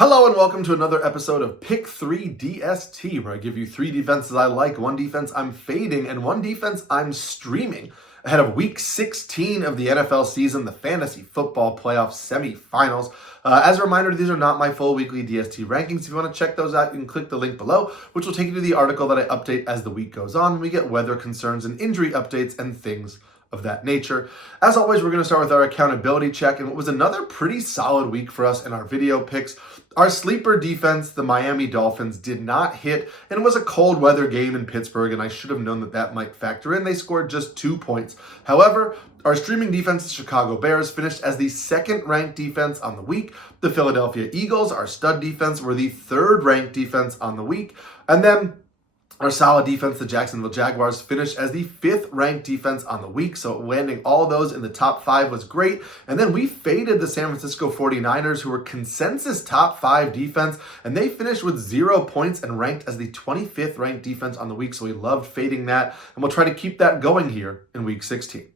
Hello and welcome to another episode of Pick 3 DST, where I give you 3 defenses I like, 1 defense I'm fading, and 1 defense I'm streaming ahead of Week 16 of the NFL season, the Fantasy Football Playoff semifinals. As a reminder, these are not my full weekly DST rankings. If you want to check those out, you can click the link below, which will take you to the article that I update as the week goes on when we get weather concerns and injury updates and things of that nature. As always, we're going to start with our accountability check, and what was another pretty solid week for us in our video picks. Our sleeper defense, the Miami Dolphins, did not hit, and it was a cold weather game in Pittsburgh, and I should have known that that might factor in. They scored just 2 points. However, our streaming defense, the Chicago Bears, finished as the 2nd ranked defense on the week. The Philadelphia Eagles, our stud defense, were the 3rd ranked defense on the week. And then our solid defense, the Jacksonville Jaguars, finished as the 5th ranked defense on the week, so landing all those in the top 5 was great. And then we faded the San Francisco 49ers, who were consensus top 5 defense, and they finished with 0 points and ranked as the 25th ranked defense on the week, so we loved fading that, and we'll try to keep that going here in Week 16.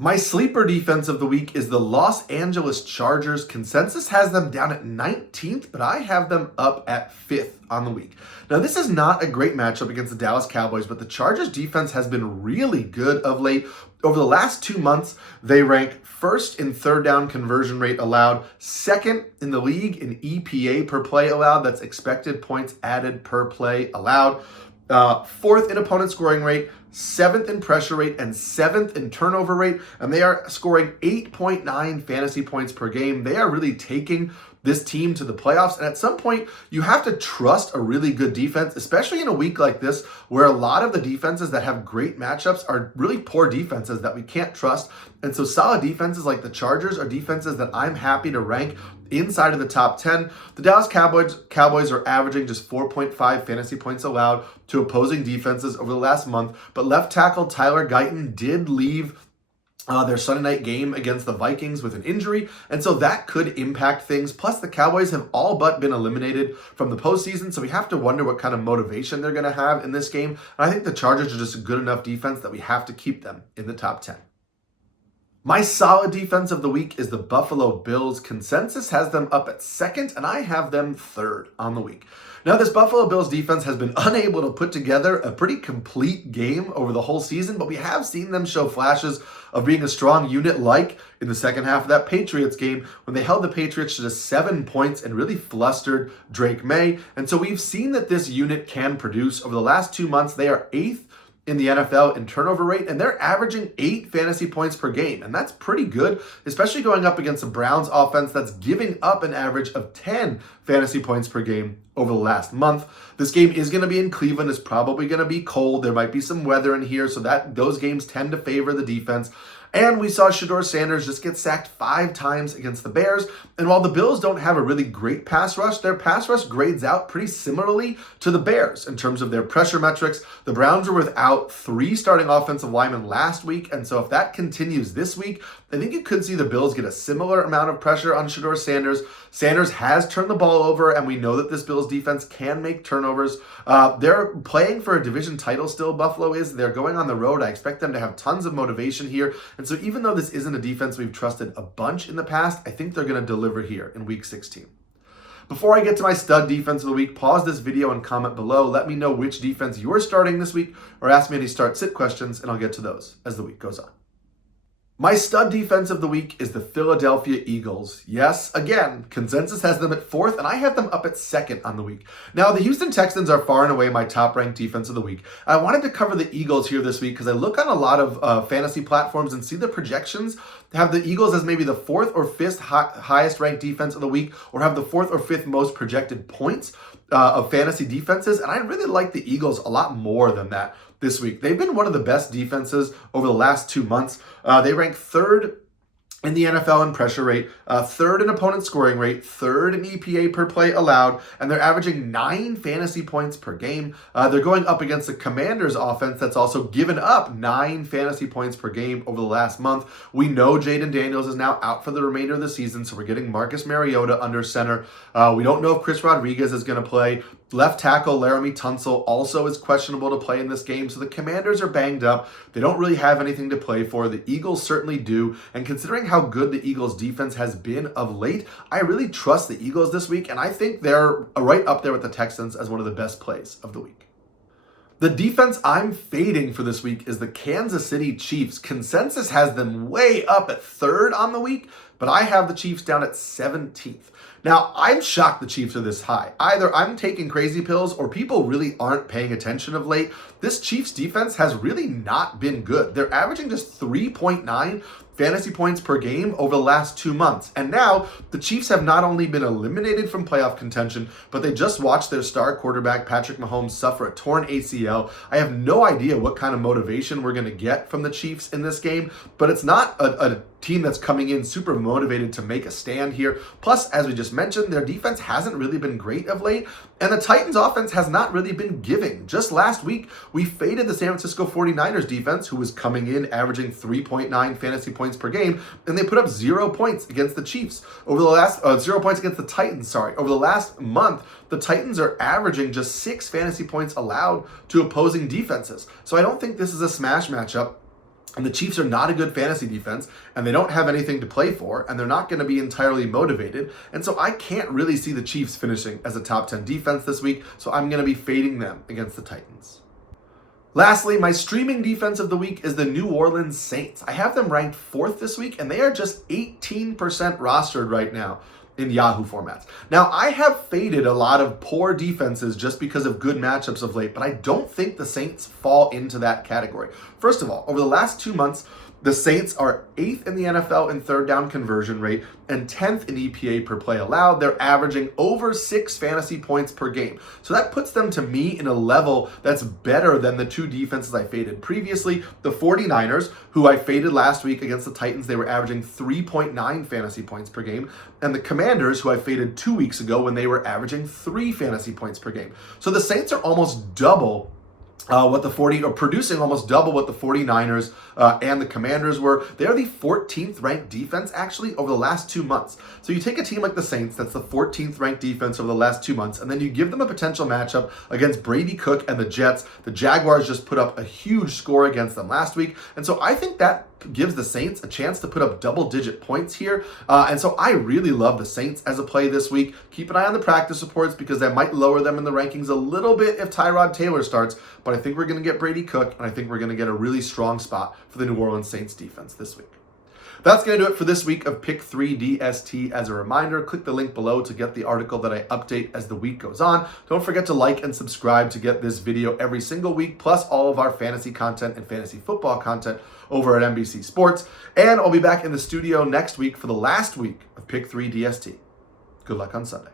My sleeper defense of the week is the Los Angeles Chargers. Consensus has them down at 19th, but I have them up at 5th on the week. Now, this is not a great matchup against the Dallas Cowboys, but the Chargers defense has been really good of late. Over the last 2 months, they rank 1st in 3rd down conversion rate allowed, 2nd in the league in EPA per play allowed, that's expected points added per play allowed, 4th in opponent scoring rate, 7th in pressure rate, and 7th in turnover rate, and they are scoring 8.9 fantasy points per game. They are really taking this team to the playoffs, and at some point, you have to trust a really good defense, especially in a week like this, where a lot of the defenses that have great matchups are really poor defenses that we can't trust, and so solid defenses like the Chargers are defenses that I'm happy to rank inside of the top 10. The Dallas Cowboys are averaging just 4.5 fantasy points allowed to opposing defenses over the last month, but left tackle Tyler Guyton did leave their Sunday night game against the Vikings with an injury, and so that could impact things. Plus, the Cowboys have all but been eliminated from the postseason, so we have to wonder what kind of motivation they're going to have in this game. And I think the Chargers are just a good enough defense that we have to keep them in the top 10. My solid defense of the week is the Buffalo Bills. Consensus has them up at 2nd, and I have them 3rd on the week. Now, this Buffalo Bills defense has been unable to put together a pretty complete game over the whole season, but we have seen them show flashes of being a strong unit, like in the second half of that Patriots game when they held the Patriots to just 7 points and really flustered Drake May. And so we've seen that this unit can produce. Over the last 2 months, they are 8th in the NFL in turnover rate, and they're averaging 8 fantasy points per game, and that's pretty good, especially going up against the Browns offense that's giving up an average of 10 fantasy points per game over the last month. This game is going to be in Cleveland. It's probably going to be cold. There might be some weather in here, so that those games tend to favor the defense. And we saw Shedeur Sanders just get sacked 5 times against the Bears. And while the Bills don't have a really great pass rush, their pass rush grades out pretty similarly to the Bears in terms of their pressure metrics. The Browns were without 3 starting offensive linemen last week. And so if that continues this week, I think you could see the Bills get a similar amount of pressure on Shedeur Sanders. Sanders has turned the ball over, and we know that this Bills defense can make turnovers. They're playing for a division title still, Buffalo is. They're going on the road. I expect them to have tons of motivation here. And so even though this isn't a defense we've trusted a bunch in the past, I think they're going to deliver here in Week 16. Before I get to my stud defense of the week, pause this video and comment below. Let me know which defense you're starting this week, or ask me any start-sit questions, and I'll get to those as the week goes on. My stud defense of the week is the Philadelphia Eagles. Yes, again, consensus has them at 4th, and I have them up at 2nd on the week. Now, the Houston Texans are far and away my top-ranked defense of the week. I wanted to cover the Eagles here this week because I look on a lot of fantasy platforms and see the projections have the Eagles as maybe the 4th or 5th highest-ranked defense of the week, or have the 4th or 5th most projected points of fantasy defenses, and I really like the Eagles a lot more than that this week. They've been one of the best defenses over the last 2 months. They rank 3rd in the NFL in pressure rate, 3rd in opponent scoring rate, 3rd in EPA per play allowed, and they're averaging 9 fantasy points per game. They're going up against the Commanders offense that's also given up 9 fantasy points per game over the last month. We know Jaden Daniels is now out for the remainder of the season, so we're getting Marcus Mariota under center. We don't know if Chris Rodriguez is going to play. Left tackle Laramie Tunsil also is questionable to play in this game, so the Commanders are banged up. They don't really have anything to play for. The Eagles certainly do, and considering how good the Eagles defense has been of late, I really trust the Eagles this week, and I think they're right up there with the Texans as one of the best plays of the week. The defense I'm fading for this week is the Kansas City Chiefs. Consensus has them way up at 3rd on the week, but I have the Chiefs down at 17th. Now, I'm shocked the Chiefs are this high. Either I'm taking crazy pills or people really aren't paying attention of late. This Chiefs defense has really not been good. They're averaging just 3.9 fantasy points per game over the last 2 months. And now the Chiefs have not only been eliminated from playoff contention, but they just watched their star quarterback, Patrick Mahomes, suffer a torn ACL. I have no idea what kind of motivation we're going to get from the Chiefs in this game, but it's not a team that's coming in super motivated to make a stand here. Plus, as we just mentioned, their defense hasn't really been great of late, and the Titans offense has not really been giving. Just last week, we faded the San Francisco 49ers defense, who was coming in averaging 3.9 fantasy points per game, and they put up 0 points against the Chiefs. Over the last 0 points against the Titans, Over the last month, the Titans are averaging just 6 fantasy points allowed to opposing defenses. So I don't think this is a smash matchup. And the Chiefs are not a good fantasy defense, and they don't have anything to play for, and they're not going to be entirely motivated. And so I can't really see the Chiefs finishing as a top 10 defense this week, so I'm going to be fading them against the Titans. Lastly, my streaming defense of the week is the New Orleans Saints. I have them ranked 4th this week, and they are just 18% rostered right now in Yahoo formats. Now, I have faded a lot of poor defenses just because of good matchups of late, but I don't think the Saints fall into that category. First of all, over the last 2 months, the Saints are 8th in the NFL in 3rd down conversion rate and 10th in EPA per play allowed. They're averaging over 6 fantasy points per game. So that puts them to me in a level that's better than the 2 defenses I faded previously. The 49ers, who I faded last week against the Titans, they were averaging 3.9 fantasy points per game. And the Commanders, who I faded 2 weeks ago when they were averaging 3 fantasy points per game. So the Saints are almost double producing almost double what the 49ers and the Commanders were. They're the 14th ranked defense actually over the last 2 months. So you take a team like the Saints, that's the 14th ranked defense over the last 2 months, and then you give them a potential matchup against Brady Cook and the Jets. The Jaguars just put up a huge score against them last week. And so I think that gives the Saints a chance to put up double-digit points here. And so I really love the Saints as a play this week. Keep an eye on the practice reports because that might lower them in the rankings a little bit if Tyrod Taylor starts. But I think we're going to get Brady Cook, and I think we're going to get a really strong spot for the New Orleans Saints defense this week. That's going to do it for this week of Pick 3 DST. As a reminder, click the link below to get the article that I update as the week goes on. Don't forget to like and subscribe to get this video every single week, plus all of our fantasy content and fantasy football content over at NBC Sports. And I'll be back in the studio next week for the last week of Pick 3 DST. Good luck on Sunday.